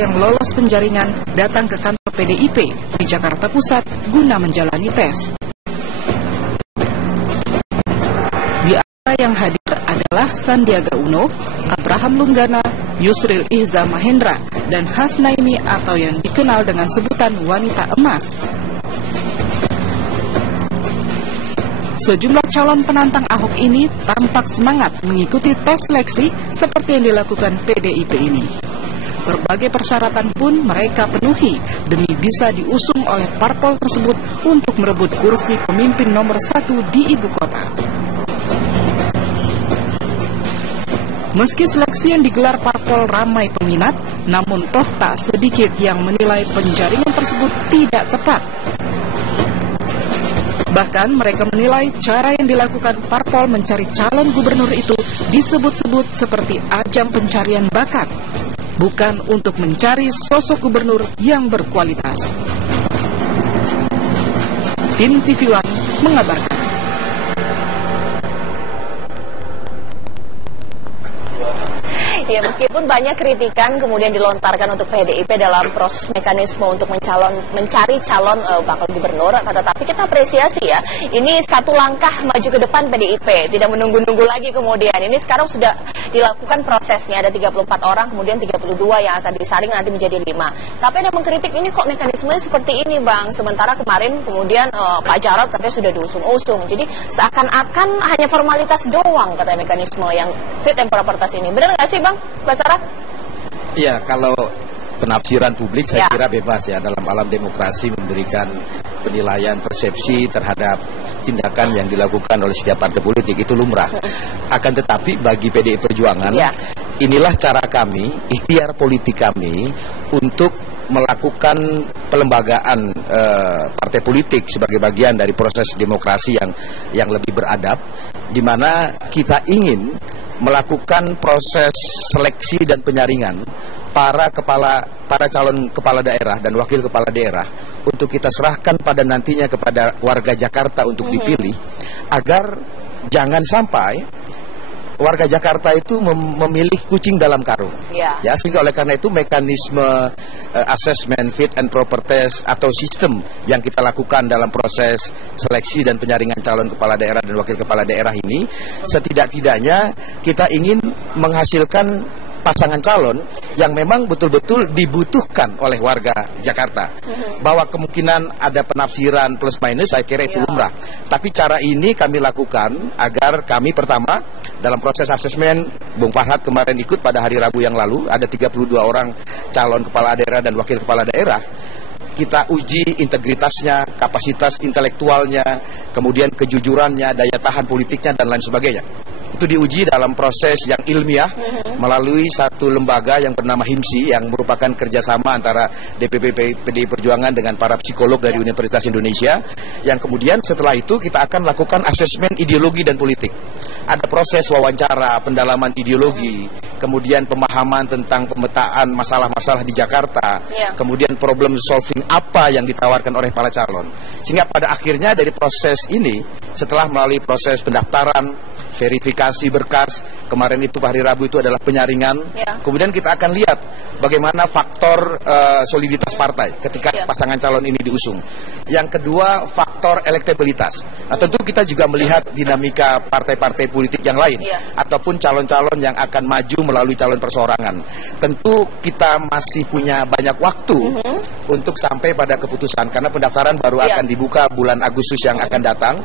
yang lolos penjaringan datang ke kantor PDIP di Jakarta Pusat guna menjalani tes. Di antara yang hadir adalah Sandiaga Uno, Abraham Lunggana, Yusril Ihza Mahendra, dan Hasnaini atau yang dikenal dengan sebutan wanita emas. Sejumlah calon penantang Ahok ini tampak semangat mengikuti tes seleksi seperti yang dilakukan PDIP ini. Berbagai persyaratan pun mereka penuhi demi bisa diusung oleh parpol tersebut untuk merebut kursi pemimpin nomor 1 di ibu kota. Meski seleksi yang digelar parpol ramai peminat, namun toh tak sedikit yang menilai penjaringan tersebut tidak tepat. Bahkan mereka menilai cara yang dilakukan parpol mencari calon gubernur itu disebut-sebut seperti ajang pencarian bakat, bukan untuk mencari sosok gubernur yang berkualitas. Tim TV One mengabarkan. Ya, meskipun banyak kritikan kemudian dilontarkan untuk PDIP dalam proses mekanisme untuk mencari calon bakal gubernur, tetapi kita apresiasi ya, ini satu langkah maju ke depan PDIP, tidak menunggu-nunggu lagi kemudian. Ini sekarang sudah dilakukan prosesnya, ada 34 orang, kemudian 32 yang akan disaring nanti menjadi 5. Tapi ada mengkritik ini kok mekanismenya seperti ini Bang, sementara kemarin kemudian Pak Jarod katanya sudah diusung-usung. Jadi seakan-akan hanya formalitas doang katanya mekanisme yang fit and proper test ini. Benar nggak sih Bang? Basara? Iya, kalau penafsiran publik saya kira bebas ya, dalam alam demokrasi memberikan penilaian persepsi terhadap tindakan yang dilakukan oleh setiap partai politik, itu lumrah. Akan tetapi bagi PDI Perjuangan, inilah cara kami, ikhtiar politik kami untuk melakukan pelembagaan partai politik sebagai bagian dari proses demokrasi yang lebih beradab, di mana kita ingin melakukan proses seleksi dan penyaringan para calon kepala daerah dan wakil kepala daerah untuk kita serahkan pada nantinya kepada warga Jakarta untuk dipilih, agar jangan sampai warga Jakarta itu memilih kucing dalam karung. Ya, sehingga oleh karena itu mekanisme assessment fit and proper test atau sistem yang kita lakukan dalam proses seleksi dan penyaringan calon kepala daerah dan wakil kepala daerah ini, setidak-tidaknya kita ingin menghasilkan pasangan calon yang memang betul-betul dibutuhkan oleh warga Jakarta. Bahwa kemungkinan ada penafsiran plus minus, saya kira itu lumrah. Tapi cara ini kami lakukan agar kami pertama dalam proses asesmen, Bung Farhad kemarin ikut pada hari Rabu yang lalu, ada 32 orang calon kepala daerah dan wakil kepala daerah. Kita uji integritasnya, kapasitas intelektualnya, kemudian kejujurannya, daya tahan politiknya, dan lain sebagainya. Itu diuji dalam proses yang ilmiah melalui satu lembaga yang bernama HIMSI, yang merupakan kerjasama antara DPP PDI Perjuangan dengan para psikolog dari Universitas Indonesia, yang kemudian setelah itu kita akan lakukan asesmen ideologi dan politik. Ada proses wawancara, pendalaman ideologi, kemudian pemahaman tentang pemetaan masalah-masalah di Jakarta, kemudian problem solving apa yang ditawarkan oleh para calon. Sehingga pada akhirnya dari proses ini, setelah melalui proses pendaftaran, verifikasi berkas, kemarin itu hari Rabu itu adalah penyaringan, kemudian kita akan lihat bagaimana faktor soliditas partai ketika pasangan calon ini diusung. Yang kedua, faktor elektabilitas. Nah, tentu kita juga melihat dinamika partai-partai politik yang lain, ataupun calon-calon yang akan maju melalui calon perseorangan. Tentu kita masih punya banyak waktu untuk sampai pada keputusan, karena pendaftaran baru akan dibuka bulan Agustus yang akan datang.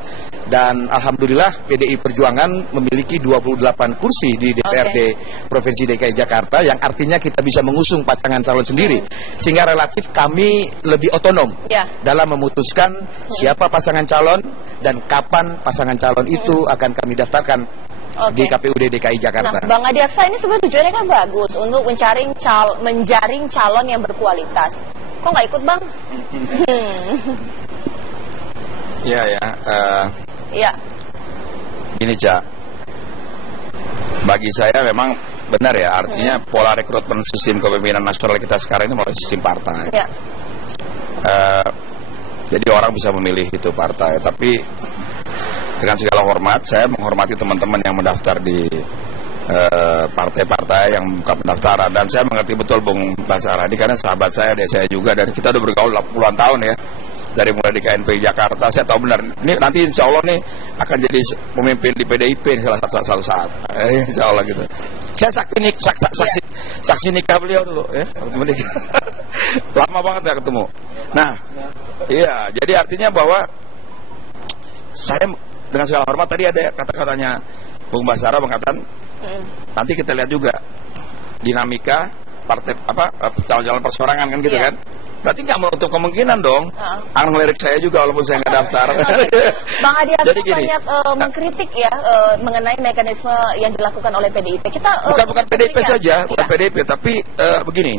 Dan alhamdulillah PDI Perjuangan memiliki 28 kursi di DPRD Provinsi DKI Jakarta, yang artinya kita bisa mengusung pasangan calon sendiri, sehingga relatif kami lebih otonom dalam memutuskan siapa pasangan calon dan kapan pasangan calon itu akan kami daftarkan di KPUD DKI Jakarta. Nah, Bang Adi Aksa, ini sebenarnya tujuannya kan bagus untuk menjaring calon yang berkualitas. Kok nggak ikut, Bang? Ini Cak, bagi saya memang benar ya, artinya pola rekrutmen sistem kepemimpinan nasional kita sekarang ini melalui sistem partai. Jadi orang bisa memilih itu partai, tapi dengan segala hormat, saya menghormati teman-teman yang mendaftar di partai-partai yang buka pendaftaran. Dan saya mengerti betul Bung Basarah ini karena sahabat saya, adik saya juga, dan kita udah bergaul puluhan tahun ya, dari mulai di KNP Jakarta. Saya tahu benar ini nanti insya Allah nih akan jadi pemimpin di PDIP salah satu saat, insya Allah gitu. Saya saksi nikah beliau dulu ya, waktu menikah. Lama banget ya ketemu. Nah, iya, jadi artinya bahwa saya dengan segala hormat, tadi ada kata-katanya Bung Basarah mengatakan nanti kita lihat juga dinamika partai calon-calon persorangan kan gitu kan. Berarti nggak menutup kemungkinan dong akan ngelirik saya juga walaupun saya nggak daftar. Bang Adi Agustinus banyak mengkritik ya mengenai mekanisme yang dilakukan oleh PDIP. Kita bukan PDIP saja, bukan PDIP, tapi begini.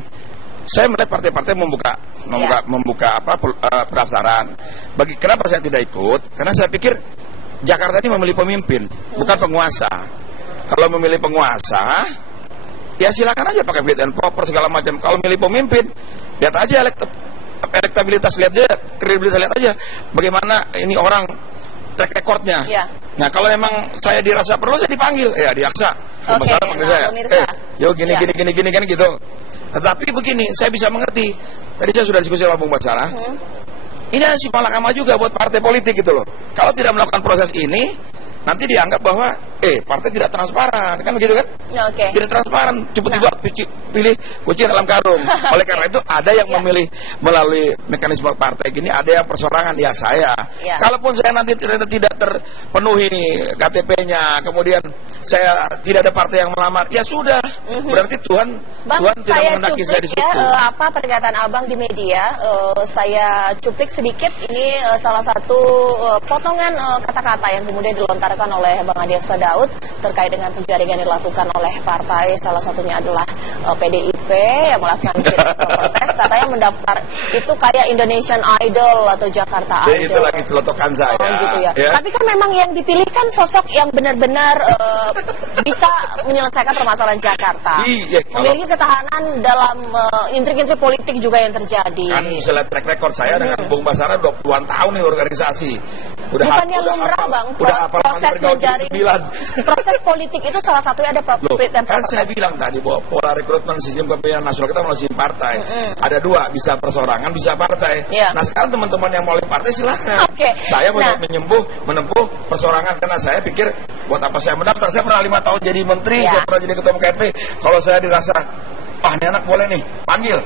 Saya melihat partai-partai membuka pendaftaran. Kenapa saya tidak ikut? Karena saya pikir Jakarta ini memilih pemimpin, bukan penguasa. Kalau memilih penguasa, ya silakan aja pakai fit and proper segala macam. Kalau memilih pemimpin, lihat aja elektabilitas, lihat aja kredibilitas, lihat aja bagaimana ini orang track recordnya. Nah kalau memang saya dirasa perlu, saya dipanggil, ya diaksa. Masalah panggil saya. Yo gini kan gitu. Tetapi begini, saya bisa mengerti. Tadi saya sudah diskusi sama Bung Basarah. Ini ada si malakama juga buat partai politik gitu loh. Kalau tidak melakukan proses ini, nanti dianggap bahwa partai tidak transparan, kan begitu kan? Tidak transparan, tiba-tiba pilih kucing dalam karung. Oleh karena itu ada yang memilih melalui mekanisme partai gini, ada yang persorangan. Ya saya, kalaupun saya nanti ternyata tidak terpenuhi KTP-nya, kemudian saya tidak ada partai yang melamar, ya sudah, berarti Tuhan tidak menghendaki saya di situ. Apa pernyataan Abang di media? Saya cuplik sedikit. Ini salah satu potongan kata-kata yang kemudian dilontarkan oleh Bang Adi Daud terkait dengan penjaringan yang dilakukan oleh partai, salah satunya adalah PDIP yang melakukan protes, katanya mendaftar itu kayak Indonesian Idol atau Jakarta Idol. Itu lagi celotokan saya. Gitu ya. Tapi kan memang yang dipilihkan sosok yang benar-benar bisa menyelesaikan permasalahan Jakarta. Memiliki ketahanan dalam intrik-intrik politik juga yang terjadi. Kan misalnya track record saya dengan Bung Basarah 20-an tahun nih organisasi. Bukannya lumrah Bang, proses menjaring proses politik itu salah satunya ada fit and proper. Kan saya bilang tadi bahwa pola rekrutmen sistem kepemimpinan nasional kita melalui partai. Ada dua, bisa persorangan, bisa partai. Nah sekarang teman-teman yang melalui partai silahkan. Saya menempuh persorangan karena saya pikir buat apa saya mendaftar. Saya pernah 5 tahun jadi menteri, saya pernah jadi ketua KNP. Kalau saya dirasa, ini anak boleh nih, panggil.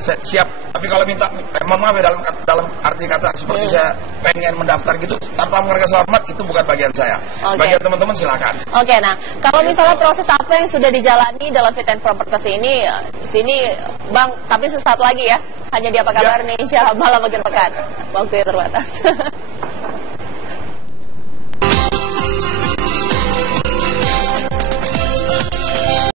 Saya siap, tapi kalau minta maaf ya dalam arti kata seperti saya pengen mendaftar gitu tanpa menghargai hormat, itu bukan bagian saya. Bagian teman-teman silakan. Nah kalau misalnya proses apa yang sudah dijalani dalam fit and proper test ini, sini Bang, tapi sesaat lagi ya, hanya di Apa Kabar Indonesia malam akhir pekan, waktu yang terbatas.